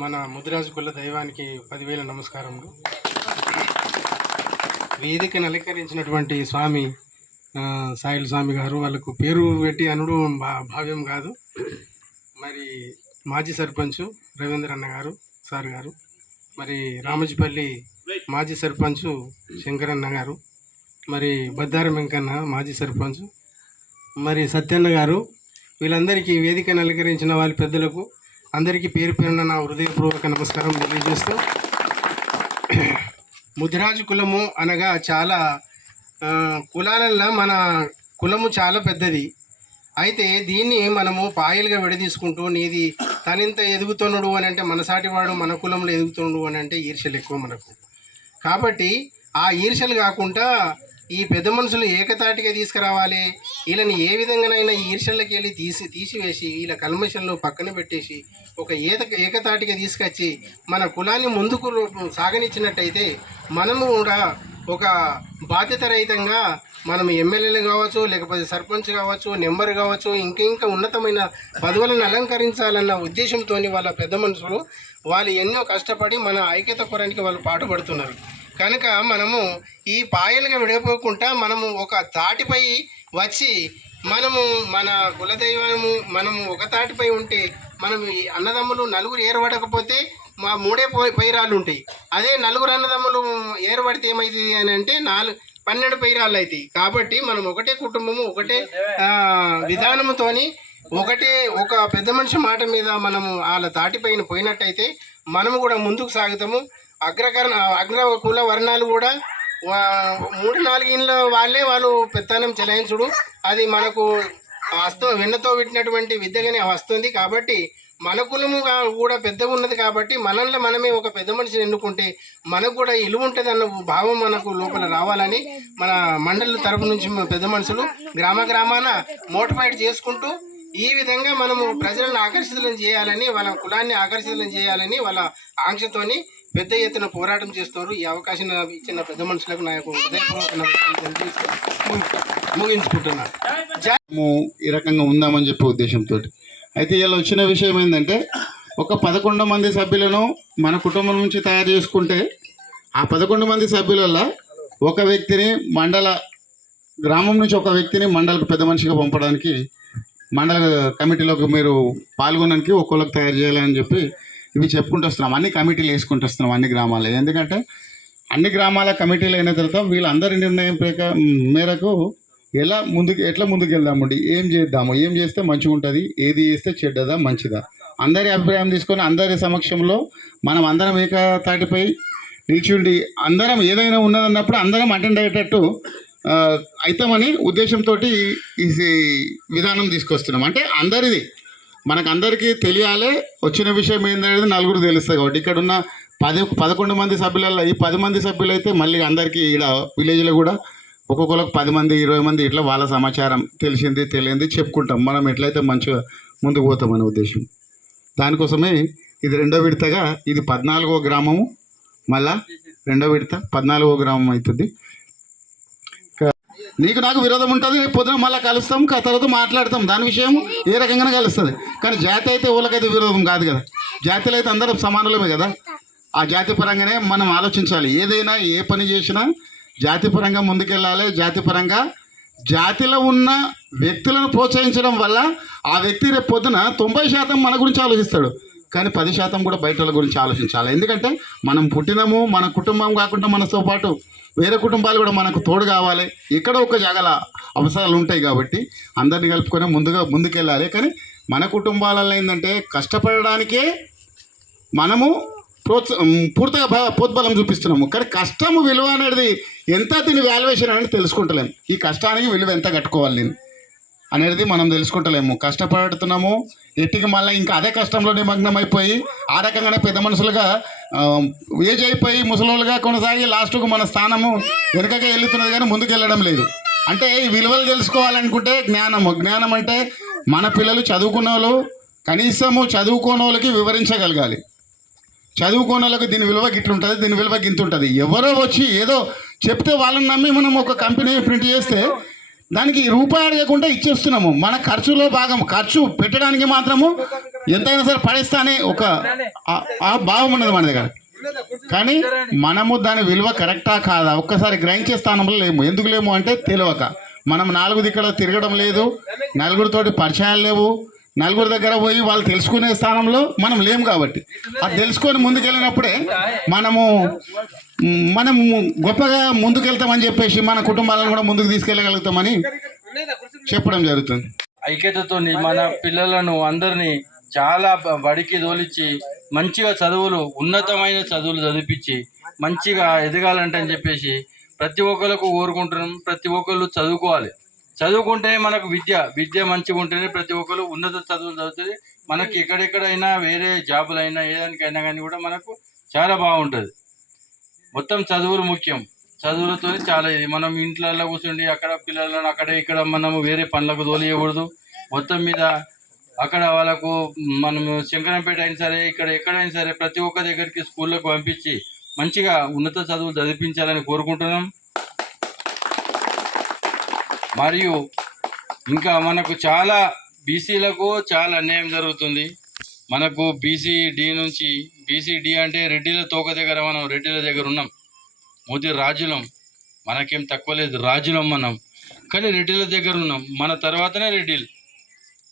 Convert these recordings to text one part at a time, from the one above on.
మన ముదిరాజు కుల దైవానికి 10,000 నమస్కారములు. వేదికను అలంకరించినటువంటి స్వామి సాయిల్ స్వామి గారు, వాళ్ళకు పేరు పెట్టి అనుడు భావ్యం కాదు. మరి మాజీ సర్పంచ్ రవీంద్ర అన్న గారు సార్ గారు, మరి రామజపల్లి మాజీ సర్పంచ్ శంకరన్న గారు, మరి బద్దారం వెంకన్న మాజీ సర్పంచ్, మరి సత్యన్న గారు, వీళ్ళందరికీ వేదికను అలంకరించిన వాళ్ళ పెద్దలకు అందరికీ పేరు పేరున నా హృదయపూర్వక నమస్కారం తెలియజేస్తూ, ముదిరాజు కులము అనగా చాలా కులాలల్లో మన కులము చాలా పెద్దది. అయితే దీన్ని మనము పాయలుగా విడదీసుకుంటూ నీది తనింత ఎదుగుతున్నాడు అని అంటే మనసాటివాడు మన కులంలో ఎదుగుతున్నాడు అని అంటే ఈర్ష్యలు ఎక్కువ మనకు. కాబట్టి ఆ ఈర్ష్యలు కాకుండా ఈ పెద్ద మనుషులు ఏకతాటిగా తీసుకురావాలి. వీళ్ళని ఏ విధంగానైనా ఈ ఈర్ష్యలకి వెళ్ళి తీసివేసి వీళ్ళ కల్మషంలో పక్కన పెట్టేసి ఒక ఏకతాటిగా తీసుకొచ్చి మన కులాన్ని ముందుకు సాగనిచ్చినట్టయితే మనము కూడా ఒక బాధ్యత రహితంగా మనం ఎమ్మెల్యేలు కావచ్చు, లేకపోతే సర్పంచ్ కావచ్చు, నెంబర్ కావచ్చు, ఇంకా ఉన్నతమైన పదవులను అలంకరించాలన్న ఉద్దేశంతో వాళ్ళ పెద్ద మనుషులు వాళ్ళు ఎన్నో కష్టపడి మన ఐక్యత కొరానికి వాళ్ళు పాటుపడుతున్నారు. కనుక మనము ఈ పాయలుగా విడిపోకుండా మనము ఒక తాటిపై వచ్చి మనము మన కులదైవము మనము ఒక తాటిపై ఉంటే మనం ఈ అన్నదమ్ములు నలుగురు ఏర్పడకపోతే మా మూడే పైరాలు ఉంటాయి. అదే నలుగురు అన్నదమ్ములు ఏర్పడితే ఏమవుతుంది అని అంటే 12 పైరాలు అవుతాయి. కాబట్టి మనం ఒకటే కుటుంబము, ఒకటే విధానంతో ఒక పెద్ద మనిషి మాట మీద మనము వాళ్ళ తాటిపైన పోయినట్టయితే మనము కూడా ముందుకు సాగుతాము. అగ్ర కుల వర్ణాలు కూడా 3-4 ఇండ్ల వాళ్ళు పెత్తనం చెలాయించుడు అది మనకు వెన్నతో పెట్టినటువంటి విద్యగానే వస్తుంది. కాబట్టి మన కులము కూడా పెద్దగా ఉన్నది. కాబట్టి మనల్ని మనమే ఒక పెద్ద మనిషిని ఎన్నుకుంటే మనకు కూడా ఇలువ ఉంటుంది అన్న భావం మనకు లోపల రావాలని మన మండలి తరపు నుంచి పెద్ద మనుషులు గ్రామాన మోటివేట్ చేసుకుంటూ ఈ విధంగా మనము ప్రజలను ఆకర్షితులను చేయాలని, వాళ్ళ కులాన్ని ఆకర్షితులను చేయాలని వాళ్ళ ఆంక్షతోని పెద్ద ఎత్తున పోరాటం చేస్తారు. ఈ అవకాశం ఇచ్చిన పెద్ద మనుషులకు నా యొక్క హృదయపూర్వక ముగించుకుంటున్నాను. ఈ రకంగా ఉందామని చెప్పే ఉద్దేశంతో అయితే ఇలా వచ్చిన విషయం ఏంటంటే, ఒక 11 మంది సభ్యులను మన కుటుంబం నుంచి తయారు చేసుకుంటే ఆ 11 మంది సభ్యులలో ఒక వ్యక్తిని గ్రామం నుంచి ఒక వ్యక్తిని మండలకు పెద్ద మనిషిగా పంపడానికి మండల కమిటీలోకి మీరు పాల్గొనడానికి ఒక్కొక్కరికి తయారు చేయాలని చెప్పి ఇవి చెప్పుకుంటూ వస్తున్నాం. అన్ని కమిటీలు వేసుకుంటూ వస్తున్నాం అన్ని గ్రామాల్లో. ఎందుకంటే అన్ని గ్రామాల కమిటీలు అయిన తర్వాత వీళ్ళందరి నిర్ణయం మేరకు ఎట్లా ముందుకు వెళ్దామండి, ఏం చేద్దాము, ఏం చేస్తే మంచిగా ఉంటుంది, ఏది చేస్తే చెడ్డదా మంచిదా, అందరి అభిప్రాయం తీసుకొని అందరి సమక్షంలో మనం అందరం ఏకతాటిపై నిల్చుండి అందరం ఏదైనా ఉన్నదన్నప్పుడు అందరం అటెండ్ అయ్యేటట్టు అవుతామని ఉద్దేశంతో ఈ విధానం తీసుకొస్తున్నాం. అంటే మనకందరికీ తెలియాలి. వచ్చిన విషయం ఏంటనేది నలుగురు తెలుస్తుంది. కాబట్టి ఇక్కడ ఉన్న 11 మంది సభ్యులలో ఈ 10 మంది సభ్యులు అయితే మళ్ళీ అందరికీ ఇక్కడ విలేజ్లో కూడా ఒక్కొక్కరికి 10 మంది 20 మంది ఇట్లా వాళ్ళ సమాచారం తెలియంది చెప్పుకుంటాం. మనం ఎట్లయితే మంచిగా ముందుకు పోతామనే ఉద్దేశం. దానికోసమే ఇది 2వ విడతగా, ఇది 14వ గ్రామము, మళ్ళా 2వ విడత 14వ గ్రామం అవుతుంది. నీకు నాకు విరోధం ఉంటుంది, పొద్దున మళ్ళీ కలుస్తాం, తర్వాత మాట్లాడతాం, దాని విషయం ఏ రకంగానే కలుస్తుంది. కానీ జాతి అయితే ఊళ్ళకైతే విరోధం కాదు కదా. జాతిలో అయితే అందరం సమానులమే కదా. ఆ జాతి పరంగానే మనం ఆలోచించాలి. ఏదైనా ఏ పని చేసినా జాతిపరంగా ముందుకెళ్ళాలి. జాతిలో ఉన్న వ్యక్తులను ప్రోత్సహించడం వల్ల ఆ వ్యక్తి రేపు పొద్దున 90% మన గురించి ఆలోచిస్తాడు, కానీ 10% కూడా బయట వాళ్ళ గురించి ఆలోచించాలి. ఎందుకంటే మనం పుట్టినము, మన కుటుంబం కాకుండా మనతో పాటు వేరే కుటుంబాలు కూడా మనకు తోడు కావాలి. ఇక్కడ ఒక జాగల అవసరాలు ఉంటాయి. కాబట్టి అందరినీ కలుపుకొని ముందుకెళ్ళాలి. కానీ మన కుటుంబాలలో ఏంటంటే కష్టపడడానికే మనము పూర్తిగా ప్రోద్బలం చూపిస్తున్నాము. కానీ కష్టము విలువ అనేది ఎంత, దీని వాల్యుయేషన్ అనేది తెలుసుకుంటలేము. ఈ కష్టానికి విలువ ఎంత కట్టుకోవాలి అనేది మనం తెలుసుకుంటలేము. కష్టపడుతున్నాము ఎట్టికి మళ్ళీ ఇంకా అదే కష్టంలో నిమగ్నం అయిపోయి ఆ రకంగానే పెద్ద మనుషులుగా ఏజ్ అయిపోయి ముసలోళ్ళుగా కొనసాగి లాస్ట్కు మన స్థానము వెనుకగా వెళ్తున్నది కానీ ముందుకు వెళ్ళడం లేదు. అంటే ఈ విలువలు తెలుసుకోవాలనుకుంటే జ్ఞానం అంటే మన పిల్లలు చదువుకున్న వాళ్ళు కనీసము చదువుకోని వాళ్ళకి వివరించగలగాలి. చదువుకోని వాళ్ళకి దీని విలువ గిట్లుంటుంది, దీని విలువ గింతుంటుంది. ఎవరో వచ్చి ఏదో చెప్తే వాళ్ళని నమ్మి మనం ఒక కంపెనీ ప్రింట్ చేస్తే దానికి రూపాయి అడగకుండా ఇచ్చేస్తున్నాము. మన ఖర్చులో భాగం, ఖర్చు పెట్టడానికి మాత్రము ఎంతైనా సరే పడేస్తానే ఒక ఆ భావం ఉన్నది మన దగ్గర. కానీ మనము దాని విలువ కరెక్టా కాదా ఒక్కసారి గ్రహించే స్థానంలో లేము. ఎందుకు లేము అంటే తెలియక. మనం 4 దిక్కుల తిరగడం లేదు, నలుగురితోటి పరిచయాలు లేవు, నలుగురి దగ్గర పోయి వాళ్ళు తెలుసుకునే స్థానంలో మనం లేము. కాబట్టి అది తెలుసుకొని ముందుకెళ్ళినప్పుడే మనము గొప్పగా ముందుకెళ్తామని చెప్పేసి మన కుటుంబాలను కూడా ముందుకు తీసుకెళ్ళగలుగుతామని చెప్పడం జరుగుతుంది. ఐక్యతతో మన పిల్లలను అందరినీ చాలా బడికి తోలిచ్చి మంచిగా చదువులు, ఉన్నతమైన చదువులు చదివించి మంచిగా ఎదగాలంటే అని చెప్పేసి ప్రతి ఒక్కరికి కోరుకుంటున్నాం. ప్రతి ఒక్కరు చదువుకోవాలి. చదువుకుంటేనే మనకు విద్య మంచిగా ఉంటేనే ప్రతి ఒక్కరు ఉన్నత చదువులు చదువుతుంది. మనకి ఎక్కడెక్కడైనా వేరే జాబులైనా ఏదానికైనా కానీ కూడా మనకు చాలా బాగుంటుంది. మొత్తం చదువులు ముఖ్యం. చదువులతో చాలా ఇది. మనం ఇంట్లో కూర్చుండి అక్కడ పిల్లలను అక్కడ ఇక్కడ మనము వేరే పనులకు తోలియకూడదు. మొత్తం మీద అక్కడ వాళ్ళకు మనము శంకరంపేట అయినా సరే ఇక్కడ ఎక్కడైనా సరే ప్రతి ఒక్క దగ్గరికి స్కూళ్ళకు పంపించి మంచిగా ఉన్నత చదువులు చదివించాలని కోరుకుంటున్నాం. మరియు ఇంకా మనకు చాలా బీసీలకు చాలా అన్యాయం జరుగుతుంది. మనకు బీసీడీ నుంచి, బీసీడీ అంటే రెడ్డిల తోక దగ్గర, మనం రెడ్డిల దగ్గర ఉన్నాం. మోదీ రాజులం, మనకేం తక్కువ లేదు, రాజులం మనం. కానీ రెడ్డిల దగ్గర ఉన్నాం. మన తర్వాతనే రెడ్డిలు.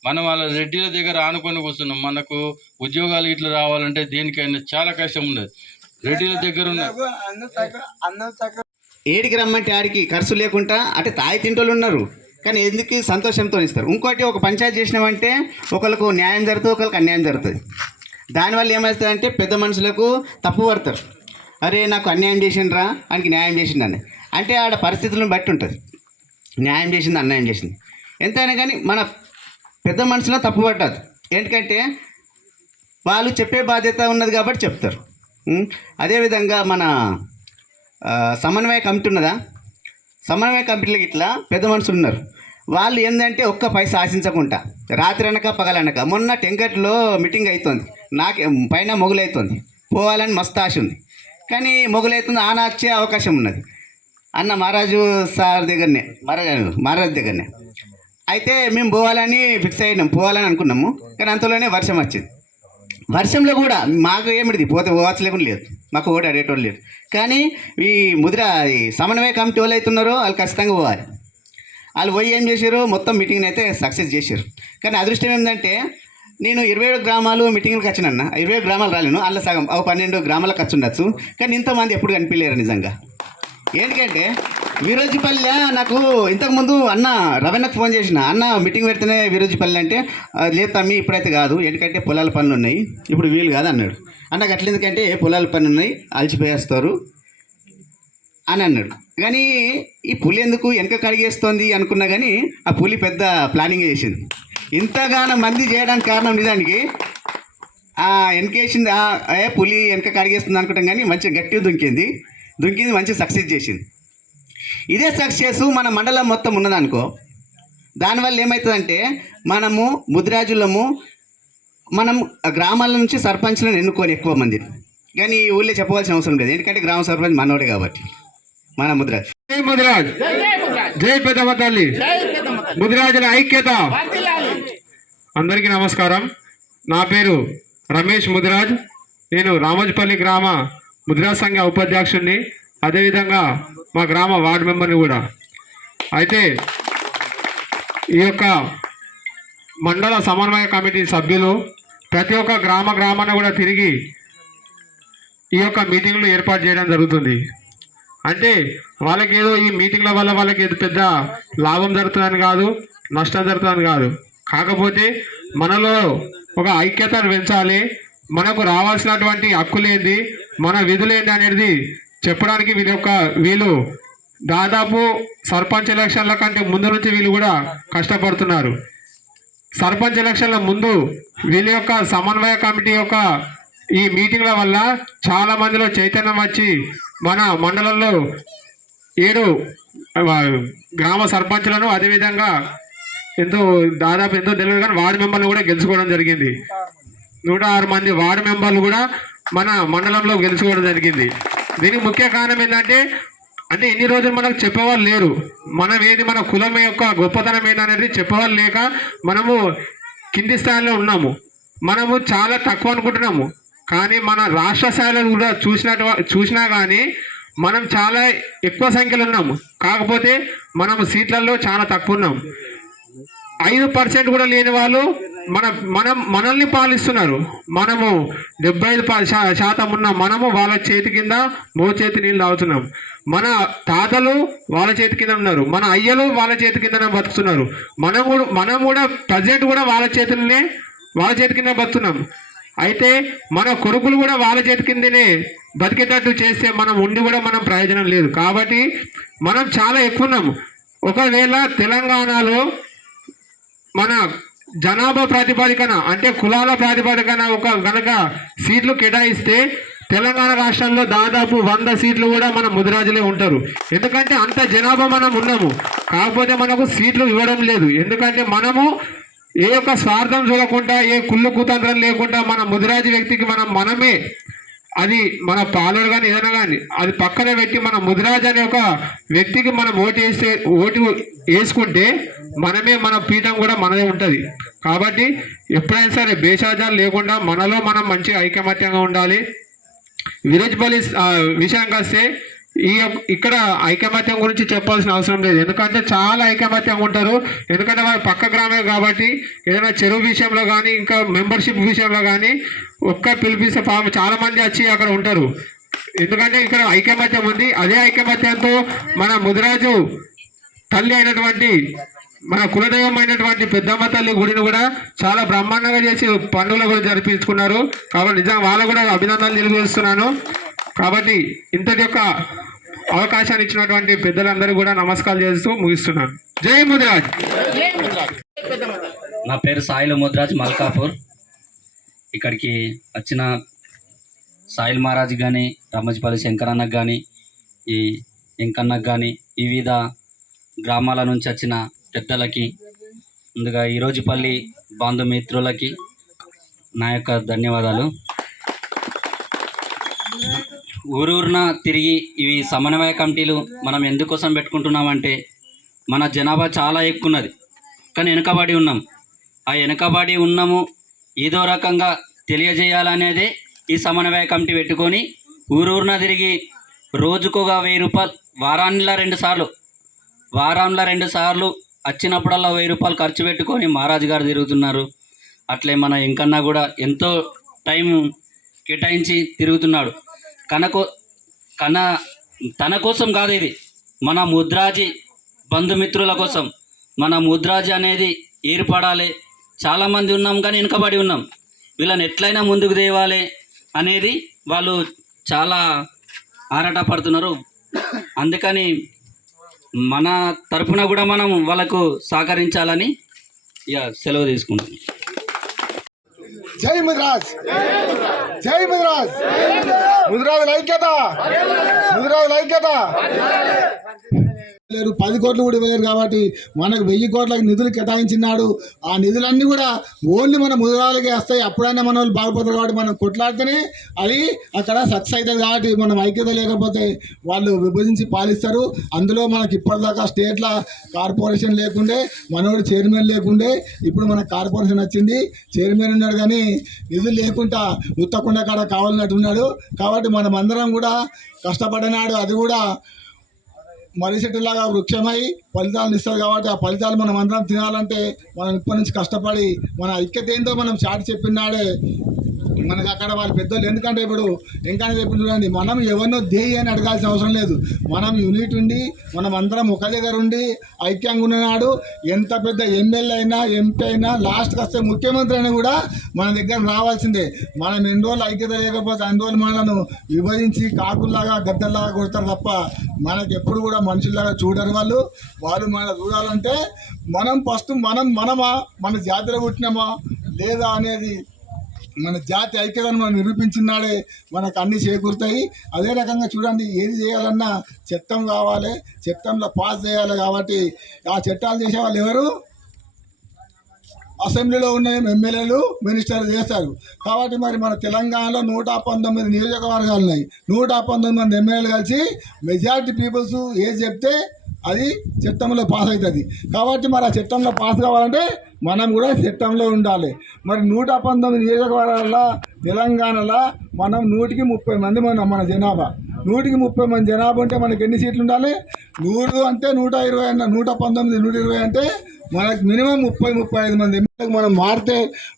మనం వాళ్ళ రెడ్డిల దగ్గర ఆనుకొని కూర్చున్నాం. మనకు ఉద్యోగాలు ఇట్లా రావాలంటే దేనికైనా చాలా కష్టం ఉండదు. రెడ్డిల దగ్గర ఉన్న ఏడికి రమ్మంటే ఆడికి ఖర్చు లేకుండా అంటే తాయి తింటోళ్ళు ఉన్నారు, కానీ ఎందుకు సంతోషంతో ఇస్తారు. ఇంకోటి ఒక పంచాయతీ చేసినామంటే ఒకరికి న్యాయం జరుగుతుంది, ఒకరికి అన్యాయం జరుగుతుంది. దానివల్ల ఏమవుతుందంటే పెద్ద మనుషులకు తప్పు పడతారు. అరే నాకు అన్యాయం చేసిండ్రా, ఆయనకి న్యాయం చేసిండని. అంటే ఆడ పరిస్థితులను బట్టి ఉంటుంది. న్యాయం చేసింది, అన్యాయం చేసింది ఎంతైనా కానీ మన పెద్ద మనుషులో తప్పు పడ్డదు. ఎందుకంటే వాళ్ళు చెప్పే బాధ్యత ఉన్నది కాబట్టి చెప్తారు. అదేవిధంగా మన సమన్వయ కమిటీ ఉన్నదా, సమన్వయ కమిటీలో ఇట్లా పెద్ద మనుషులు ఉన్నారు. వాళ్ళు ఏంటంటే ఒక్క పైసా ఆశించకుండా రాత్రి అనక పగలనక. మొన్న టెంకట్లో మీటింగ్ అవుతుంది, నాకు పైన మొగులవుతుంది, పోవాలని మస్తు ఆశ ఉంది. కానీ మొగులవుతుంది, ఆన వచ్చే అవకాశం ఉన్నది అన్న మహారాజు సార్ దగ్గరనే, మహారాజు దగ్గరనే. అయితే మేము పోవాలని ఫిక్స్ అయినాం, పోవాలని అనుకున్నాము. కానీ అంతలోనే వర్షం వచ్చింది. వర్షంలో కూడా మాకు ఏమిటిది పోతే పోవచ్చు లేకుండా లేదు, మాకు ఓటు అడేటోళ్ళు లేదు. కానీ ఈ సమన్వయ కమిటీ వాళ్ళు అవుతున్నారో వాళ్ళు ఖచ్చితంగా పోవాలి. వాళ్ళు పోయి ఏం చేశారు, మొత్తం మీటింగ్ని అయితే సక్సెస్ చేశారు. కానీ అదృష్టం ఏంటంటే నేను 27 గ్రామాలు మీటింగ్లకు వచ్చినన్న, 27 గ్రామాలు రాలేను, అందులో సగం 12 గ్రామాలకు వచ్చి ఉండొచ్చు. కానీ ఇంతమంది ఎప్పుడు కనిపించలేరు నిజంగా. ఎందుకంటే వీరోజీపల్లె నాకు ఇంతకుముందు అన్న రవీణకు ఫోన్ చేసిన, అన్న మీటింగ్ పెడితేనే వీరోజీపల్లె అంటే లేదు తమ్మి ఇప్పుడైతే కాదు, ఎందుకంటే పొలాల పనులు ఉన్నాయి, ఇప్పుడు వీలు కాదు అన్నాడు. అన్నకు అట్లా ఎందుకంటే పొలాల పనులు ఉన్నాయి, అలసిపోయేస్తారు అని అన్నాడు. కానీ ఈ పులి ఎందుకు వెనక కడిగేస్తుంది అనుకున్నా, కానీ ఆ పులి పెద్ద ప్లానింగ్ చేసింది. ఇంతగానో మంది చేయడానికి కారణం నిజానికి వెనకేసింది. పులి వెనక కడిగేస్తుంది అనుకుంటాం, కానీ మంచిగా గట్టిగా దుంకింది, మంచి సక్సెస్ చేసింది. ఇదే సక్సెస్ మన మండలం మొత్తం ఉన్నదనుకో, దానివల్ల ఏమవుతుందంటే మనము ముదిరాజులము, మనం గ్రామాల నుంచి సర్పంచ్లను ఎన్నుకొని ఎక్కువ మంది. కానీ ఈ ఊళ్ళో చెప్పవలసిన అవసరం లేదు, ఎందుకంటే గ్రామ సర్పంచ్ మనోడే కాబట్టి మన ముదిరాజ్. జై ముదిరాజ్, జై పెద్దమ్మ తల్లి, ముదిరాజుల ఐక్యత. అందరికీ నమస్కారం. నా పేరు రమేష్ ముదిరాజ్. నేను రామోజపల్లి గ్రామ ముదిరాజ్ సంఘ ఉపాధ్యక్షుడిని, అదేవిధంగా మా గ్రామ వార్డు మెంబర్ని కూడా. అయితే ఈ యొక్క మండల సమన్వయ కమిటీ సభ్యులు ప్రతి ఒక్క గ్రామాన కూడా తిరిగి ఈ యొక్క మీటింగ్లు ఏర్పాటు చేయడం జరుగుతుంది. అంటే వాళ్ళకి ఏదో ఈ మీటింగ్ల వల్ల వాళ్ళకి ఏదో పెద్ద లాభం జరుగుతుందని కాదు, నష్టం జరుగుతుందని కాదు. కాకపోతే మనలో ఒక ఐక్యతను పెంచాలి, మనకు రావాల్సినటువంటి హక్కులేంది, మన విధులేంది అనేది చెప్పడానికి వీళ్ళు దాదాపు సర్పంచ్ ఎలక్షన్ల కంటే ముందు నుంచి వీళ్ళు కూడా కష్టపడుతున్నారు. సర్పంచ్ ఎలక్షన్ల ముందు వీళ్ళ యొక్క సమన్వయ కమిటీ యొక్క ఈ మీటింగ్ల వల్ల చాలా మందిలో చైతన్యం వచ్చి మన మండలంలో 7 గ్రామ సర్పంచ్లను, అదేవిధంగా దాదాపు ఎంతో తెలియదు కానీ వార్డు మెంబర్లు కూడా గెలుచుకోవడం జరిగింది. 106 మంది వార్డు మెంబర్లు కూడా మన మండలంలో గెలుచుకోవడం జరిగింది. దీనికి ముఖ్య కారణం ఏంటంటే అంటే ఇన్ని రోజులు మనకు చెప్పేవాళ్ళు లేరు. మనం ఏది మన కులం యొక్క గొప్పతనం ఏంటనేది చెప్పేవాళ్ళు లేక మనము కింది స్థాయిలో ఉన్నాము. మనము చాలా తక్కువ అనుకుంటున్నాము, కానీ మన రాష్ట్ర స్థాయిలో కూడా చూసినా కానీ మనం చాలా ఎక్కువ సంఖ్యలో ఉన్నాము. కాకపోతే మనము సీట్లలో చాలా తక్కువ ఉన్నాం. 5% కూడా లేని వాళ్ళు మనల్ని పాలిస్తున్నారు. మనము 75% ఉన్నాం. మనము వాళ్ళ చేతి కింద చేతి నీళ్ళు తాగుతున్నాం. మన తాతలు వాళ్ళ చేతి కింద ఉన్నారు, మన అయ్యలు వాళ్ళ చేతి కిందనే బతుకుతున్నారు. మనం కూడా ప్రజెంట్ కూడా వాళ్ళ చేతి కింద బతుకుతున్నాం. అయితే మన కొడుకులు కూడా వాళ్ళ చేతి కిందనే బతికేటట్టు చేస్తే మనం ఉండి కూడా మనం ప్రయోజనం లేదు. కాబట్టి మనం చాలా ఎక్కువ ఉన్నాం. ఒకవేళ తెలంగాణలో మన జనాభా ప్రాతిపదికన అంటే కులాల ప్రాతిపదికన గనక సీట్లు కేటాయిస్తే తెలంగాణ రాష్ట్రంలో దాదాపు 100 సీట్లు కూడా మన ముదిరాజులే ఉంటారు. ఎందుకంటే అంత జనాభా మనం ఉన్నాము. కాకపోతే మనకు సీట్లు ఇవ్వడం లేదు. ఎందుకంటే మనము ఏ యొక్క స్వార్థం చూడకుండా, ఏ కుళ్ళు కుతంత్రం లేకుండా మన ముదిరాజు వ్యక్తికి మనమే అది మన పాలన కానీ ఏదైనా కానీ అది పక్కన పెట్టి మన ముదిరాజు అనే ఒక వ్యక్తికి మనం ఓటు వేసుకుంటే మనమే మన పీఠం కూడా మనదే ఉంటుంది. కాబట్టి ఎప్పుడైనా సరే భేషజాలు లేకుండా మనలో మనం మంచిగా ఐకమత్యంగా ఉండాలి. విలేజ్ పోలీస్ విషయానికి వస్తే ఇక్కడ ఐకమత్యం గురించి చెప్పాల్సిన అవసరం లేదు. ఎందుకంటే చాలా ఐకమత్యంగా ఉంటారు. ఎందుకంటే వారి పక్క గ్రామే కాబట్టి ఏదైనా చెరువు విషయంలో కానీ ఇంకా మెంబర్షిప్ విషయంలో కానీ పిలిపిస్తే చాలా మంది వచ్చి అక్కడ ఉంటారు. ఎందుకంటే ఇక్కడ ఐకమత్యం ఉంది. అదే ఐకమత్యంతో మన ముదిరాజు తల్లి అయినటువంటి మన కులదైవం అయినటువంటి పెద్దమ్మ తల్లి గుడిని కూడా చాలా బ్రహ్మాండంగా చేసి పండుగలు కూడా జరిపించుకున్నారు. కాబట్టి నిజంగా వాళ్ళకు కూడా అభినందనలు తెలియజేస్తున్నాను. కాబట్టి ఇంతటి యొక్క అవకాశాన్ని ఇచ్చినటువంటి పెద్దలందరూ కూడా నమస్కారాలు చేస్తూ ముగిస్తున్నాను. జై ముదిరాజ్. నా పేరు సాయిల్ ముదిరాజ్, మల్కాపూర్. ఇక్కడికి వచ్చిన సాయిల్ మహారాజ్ కానీ, రామజపల్లి శంకరన్నకు కానీ, ఈ వెంకన్నకు కానీ, వివిధ గ్రామాల నుంచి వచ్చిన పెద్దలకి, ముందుగా ఈరోజుపల్లి బంధుమిత్రులకి నా యొక్క ధన్యవాదాలు. ఊరూరున తిరిగి ఇవి సమన్వయ కమిటీలు మనం ఎందుకోసం పెట్టుకుంటున్నామంటే మన జనాభా చాలా ఎక్కువ ఉన్నది, కానీ వెనుకబడి ఉన్నాం. ఆ వెనుకబడి ఉన్నాము ఏదో రకంగా తెలియజేయాలనేదే ఈ సమన్వయ కమిటీ పెట్టుకొని ఊరూరున తిరిగి రోజుకోగా 1000 రూపాయలు, వారంలో 2 సార్లు వచ్చినప్పుడల్లా 1000 రూపాయలు ఖర్చు పెట్టుకొని మహారాజు గారు తిరుగుతున్నారు. అట్లే మన ఇంకన్నా కూడా ఎంతో టైం కేటాయించి తిరుగుతున్నాడు. తన కోసం కాదు, ఇది మన ముద్రాజీ బంధుమిత్రుల కోసం. మన ముద్రాజీ అనేది ఏర్పడాలి. చాలామంది ఉన్నాం కానీ వెనుకబడి ఉన్నాం. వీళ్ళని ఎట్లయినా ముందుకు తేవాలి అనేది వాళ్ళు చాలా ఆరాటపడుతున్నారు. అందుకని మన తరఫున కూడా మనం వాళ్ళకు సహకరించాలని సెలవు తీసుకుంటాం. జై ముదిరాజ్, జై ముదిరాజ్, ముదిరాజుల ఐక్యత, ముదిరాజుల ఐక్యత. 10 కోట్లు కూడా ఇవ్వలేరు కాబట్టి మనకు 1000 కోట్లకి నిధులు కేటాయించినాడు. ఆ నిధులన్నీ కూడా ఓన్లీ మన ముదిరాలకే వస్తాయి. అప్పుడైనా మన వాళ్ళు బాగుపడతారు కాబట్టి మనం కొట్లాడితేనే అది అక్కడ సక్సెస్ అవుతుంది. కాబట్టి మనం ఐక్యత లేకపోతే వాళ్ళు విభజించి పాలిస్తారు. అందులో మనకి ఇప్పటిదాకా స్టేట్ల కార్పొరేషన్ లేకుండే, మనోడు చైర్మన్ లేకుండే, ఇప్పుడు మన కార్పొరేషన్ వచ్చింది, చైర్మన్ ఉన్నాడు, కానీ నిధులు లేకుండా ఉత్తకుండా కాడ కావాలన్నట్టు ఉన్నాడు. కాబట్టి మనం అందరం కూడా కష్టపడినాడు. అది కూడా మరిసెట్టులాగా వృక్షమై ఫలితాలను ఇస్తారు. కాబట్టి ఆ ఫలితాలు మనం అందరం తినాలంటే మనం ఇప్పటి నుంచి కష్టపడి మన ఐక్యత ఏందో మనం చాటి చెప్పినాడే మనకు అక్కడ వాళ్ళు పెద్దోళ్ళు. ఎందుకంటే ఇప్పుడు ఇంకా చెప్పింది చూడండి, మనం ఎవరినో దేయి అని అడగాల్సిన అవసరం లేదు. మనం యూనిట్ ఉండి మనం అందరం ఒక దగ్గర ఉండి ఐక్యంగా ఉన్నాడు. ఎంత పెద్ద ఎమ్మెల్యే అయినా, ఎంపీ అయినా, లాస్ట్కి వస్తే ముఖ్యమంత్రి అయినా కూడా మన దగ్గర రావాల్సిందే. మనం ఎన్ని రోజులు ఐక్యత లేకపోతే అన్ని రోజులు మనను విభజించి కాకుల్లాగా గద్దల్లాగా కొడతారు తప్ప మనకి ఎప్పుడు కూడా మనుషుల్లాగా చూడరు. వాళ్ళు మన చూడాలంటే మనం ఫస్ట్ మనమా, మన జాతిలో పుట్టినామా లేదా అనేది మన జాతి ఐక్యతను మనం నిరూపించినాడే మనకు అన్నీ చేకూరుతాయి. అదే రకంగా చూడండి, ఏది చేయాలన్నా చట్టం కావాలి, చట్టంలో పాస్ చేయాలి. కాబట్టి ఆ చట్టాలు చేసే వాళ్ళు ఎవరు? అసెంబ్లీలో ఉన్న ఎమ్మెల్యేలు మినిస్టర్లు చేస్తారు. కాబట్టి మరి మన తెలంగాణలో 119 నియోజకవర్గాలు ఉన్నాయి. 119 మంది ఎమ్మెల్యేలు కలిసి మెజారిటీ పీపుల్స్ ఏది చెప్తే అది చట్టంలో పాస్ అవుతుంది. కాబట్టి మరి ఆ చట్టంలో పాస్ కావాలంటే మనం కూడా చట్టంలో ఉండాలి. మరి 119 నియోజకవర్గాల తెలంగాణలో మనం 130 మంది మన జనాభా. 130 మంది జనాభా ఉంటే మనకి ఎన్ని సీట్లు ఉండాలి? 100 అంటే 120 అన్న 119 120 అంటే మనకు మినిమం 30-35 మంది ఎమ్మెల్యేలకు మనం మారితే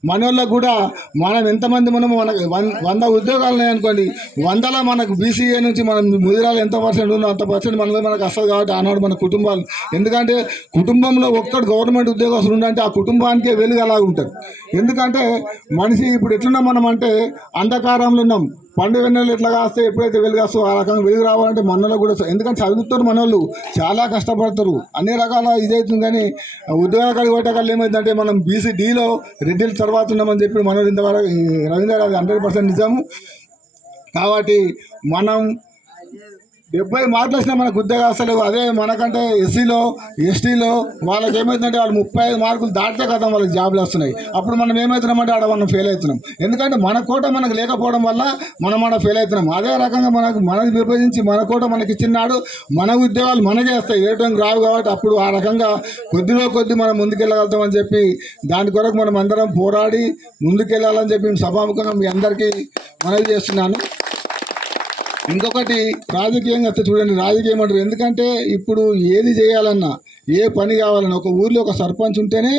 మన వాళ్ళకు కూడా మనం ఎంతమంది మనము మనకు 100 ఉద్యోగాలు ఉన్నాయనుకోండి, 100లో మనకు బీసీఏ నుంచి మనం ముదిరాలు ఎంత పర్సెంట్ ఉందో అంత పర్సెంట్ మనకు వస్తుంది. కాబట్టి ఆనాడు మన కుటుంబాలు, ఎందుకంటే కుటుంబంలో ఒక్కడు గవర్నమెంట్ ఉద్యోగస్తులు ఉండంటే ఆ కుటుంబానికే వెలుగు అలాగ ఉంటుంది. ఎందుకంటే మనిషి ఇప్పుడు ఎట్లున్నాం మనం అంటే అంధకారంలో ఉన్నాం. పండు వెన్నెలు ఎట్లా కాస్తే ఎప్పుడైతే వెలుగు వస్తుందో ఆ రకంగా వెలుగు రావాలంటే మనలో కూడా, ఎందుకంటే చదువుతారు మనోళ్ళు, చాలా కష్టపడతారు, అన్ని రకాల ఇదవుతుంది. కానీ ఉద్యోగాలు కొట్టకాలు ఏమైందంటే మనం బీసీడీలో రెడ్డిల తర్వాత ఉన్నామని చెప్పి మనోళ్ళు ఇంతవరకు రవీంద్ర గారు 100% నిజము. కాబట్టి మనం 70 మార్కులు వచ్చినా మనకు ఉద్యోగాలు వస్తలేవు. అదే మనకంటే ఎస్సీలో ఎస్టీలో వాళ్ళకి ఏమవుతుందంటే వాళ్ళు 35 మార్కులు దాటితే కదా వాళ్ళకి జాబ్లు వస్తున్నాయి. అప్పుడు మనం ఏమవుతున్నామంటే ఆడ మనం ఫెయిల్ అవుతున్నాం. ఎందుకంటే మన కోట మనకు లేకపోవడం వల్ల మనం ఆడ ఫెయిల్ అవుతున్నాం. అదే రకంగా మనకు విభజించి మన కోట మనకి ఇచ్చినాడు, మన ఉద్యోగాలు మనకే వస్తాయి, ఏటం రావు. కాబట్టి అప్పుడు ఆ రకంగా కొద్ది మనం ముందుకెళ్ళగలుగుతామని చెప్పి దాని కొరకు మనం అందరం పోరాడి ముందుకెళ్ళాలని చెప్పి సభాముఖంగా మీ అందరికీ మనవి చేస్తున్నాను. ఇంకొకటి రాజకీయంగా వస్తే చూడండి, రాజకీయం అంటారు. ఎందుకంటే ఇప్పుడు ఏది చేయాలన్నా, ఏ పని కావాలన్నా ఒక ఊర్లో ఒక సర్పంచ్ ఉంటేనే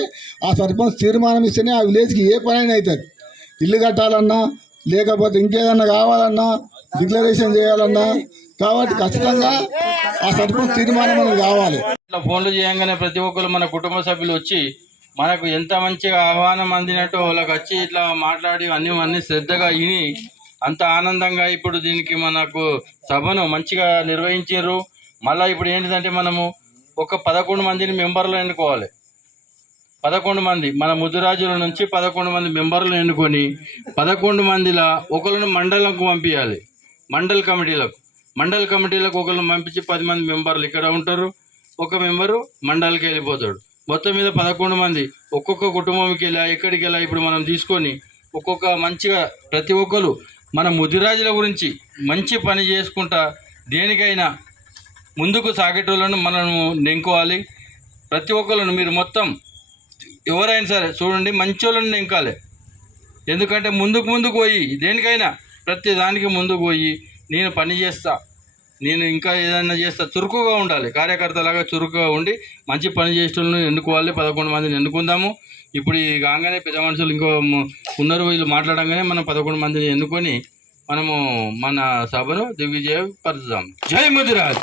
ఆ సర్పంచ్ తీర్మానం ఇస్తేనే ఆ విలేజ్కి ఏ పని అయినా అవుతుంది. ఇల్లు కట్టాలన్నా లేకపోతే ఇంకేదన్నా కావాలన్నా డిక్లరేషన్ చేయాలన్నా, కాబట్టి ఖచ్చితంగా ఆ సర్పంచ్ తీర్మానం అనేది కావాలి. ఇట్లా ఫోన్లు చేయగానే ప్రతి ఒక్కరు మన కుటుంబ సభ్యులు వచ్చి మనకు ఎంత మంచిగా ఆహ్వానం అందినట్టు వాళ్ళకి వచ్చి ఇట్లా మాట్లాడి అన్నీ శ్రద్ధగా విని అంత ఆనందంగా ఇప్పుడు దీనికి మనకు సభను మంచిగా నిర్వహించారు. మళ్ళీ ఇప్పుడు ఏంటిదంటే మనము ఒక 11 మందిని మెంబర్లు ఎన్నుకోవాలి. 11 మంది మన ముద్దురాజుల నుంచి 11 మంది మెంబర్లు ఎన్నుకొని 11 మందిలో ఒకరిని మండలంకు పంపించాలి. మండల కమిటీలకు ఒకరిని పంపించి 10 మంది మెంబర్లు ఇక్కడ ఉంటారు, ఒక మెంబరు మండలికి వెళ్ళిపోతాడు. మొత్తం మీద 11 మంది ఒక్కొక్క కుటుంబంకి వెళ్ళా ఎక్కడికి వెళ్ళా ఇప్పుడు మనం తీసుకొని ఒక్కొక్క మంచిగా ప్రతి ఒక్కరు మన ముదిరాజుల గురించి మంచి పని చేసుకుంటా దేనికైనా ముందుకు సాగేటోళ్ళను మనము నెంకోవాలి. ప్రతి ఒక్కళ్ళను మీరు మొత్తం ఎవరైనా సరే చూడండి, మంచి వాళ్ళని నెంకాలి. ఎందుకంటే ముందుకు పోయి దేనికైనా ప్రతి దానికి ముందుకు పోయి నేను పని చేస్తా, నేను ఇంకా ఏదైనా చేస్తా, చురుకుగా ఉండాలి. కార్యకర్తలాగా చురుకుగా ఉండి మంచి పని చేసేటోళ్ళను ఎన్నుకోవాలి. 11 మందిని ఎన్నుకుందాము. ఇప్పుడు ఈ కాగానే పెద్ద మనుషులు ఇంకో ఉన్నారు, వీళ్ళు మాట్లాడంగానే మనం 11 మందిని ఎన్నుకొని మనము మన సభను దిగ్విజయపరుద్దాం. జై ముదిరాజ్,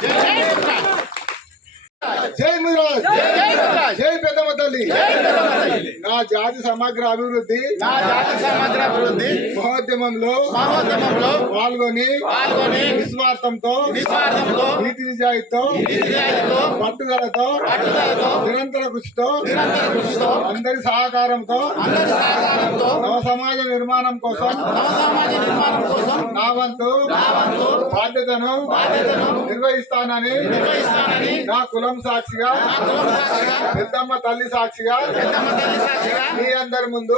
జై ముదిరాజ్, జై పెద్దమ్మ తల్లి. నా జాతి సమగ్ర అభివృద్ధి మహోద్యమంలో పాల్గొని నిస్వార్థంతో నీతి నిజాయితీతో పట్టుదలతో నిరంతర కృషితో అందరి సహకారంతో నవ సమాజ నిర్మాణం కోసం నా వంతు బాధ్యతను నిర్వహిస్తానని నా కులం సాక్షిగా పెద్దమ్మ తల్లి సాక్షిగా మీ అందరి ముందు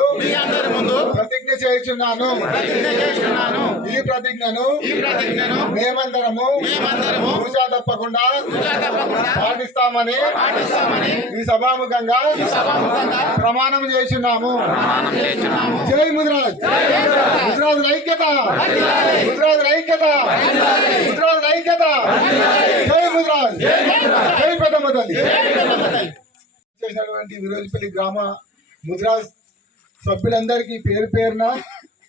ప్రతిజ్ఞ చేస్తున్నాను. ఈ ప్రతిజ్ఞను మేమందరము పూజా తప్పకుండా పాటిస్తామని ఈ సభాముఖంగా ప్రమాణం చేస్తున్నాము. జై ముదిరాజ్, ముదిరాజ్ ఐక్యత, ముదిరాజ్ ఐక్యత, ముదిరాజ్ ఐక్యత. జై ముదిరాజ్, జై పెద్దమ్మ తల్లి. చేసినటువంటి విరోజపల్లి గ్రామ ముదిరాజ్ సభ్యులందరికీ పేరున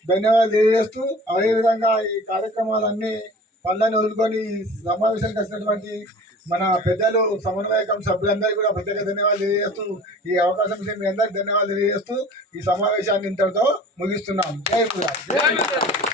ధన్యవాదాలు తెలియజేస్తూ, అదేవిధంగా ఈ కార్యక్రమాలన్నీ పనులను వదులుకొని ఈ సమావేశానికి వచ్చినటువంటి మన పెద్దలు సమన్వయకం సభ్యులందరికీ కూడా ప్రత్యేక ధన్యవాదాలు తెలియజేస్తూ, ఈ అవకాశం ఇచ్చే మీ అందరికీ ధన్యవాదాలు తెలియజేస్తూ ఈ సమావేశాన్ని ఇంతటితో ముగిస్తున్నాం. జై ముదిరాజ్.